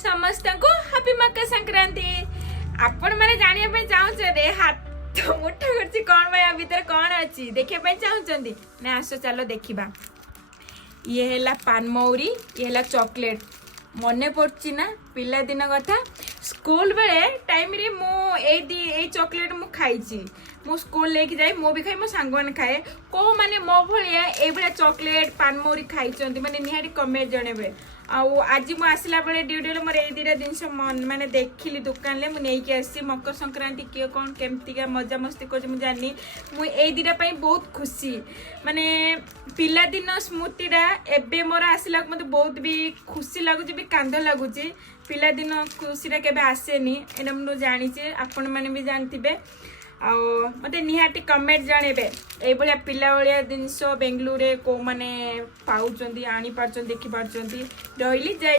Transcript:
समस्त को हैप्पी मकर संक्रांति। आपण माने जानिया पे चाहूछे हाथ मुठा करछि कोन भाई भीतर कोन अछि देखिया पे चाहूछंदी ना आसो चलो देखिबा। ये हैला पान मौरी ये हैला चॉकलेट मने पड़छि ना पिला दिन कथा स्कूल बेले टाइम रे मो ए चॉकलेट मु खाइछि मु स्कूल लेके जाई मो भी खाई मो सांग माने खाए को माने मो भलिया ए भलिया चॉकलेट पान मौरी खाइछंती माने निहारी कमेंट जणेबे। आउ आज मु आसला बेले ड्यूटी रे मोर ए दिरा जिंस मन माने देखिली दुकान ले मु नेई के आसी मकर संक्रांति किए कोन केमती का मजा मस्ती कर मु जानी मु ए दिरा पई बहुत खुशी माने पिला दिन स्मृतिरा एबे मोर आसला मते बहुत भी खुशी लागुची भी कांद लागुची पिला दिन खुशीरा केबे आसेनी एना मु जानि छे आपण माने भी जानथिबे। आ मते निहाटी कमेंट जानेबे ए भलिया पिला भलिया जिंस बेंगलुरु रे को माने पाउचंदी आनी पारचंदी देखि पारचंदी रहिली।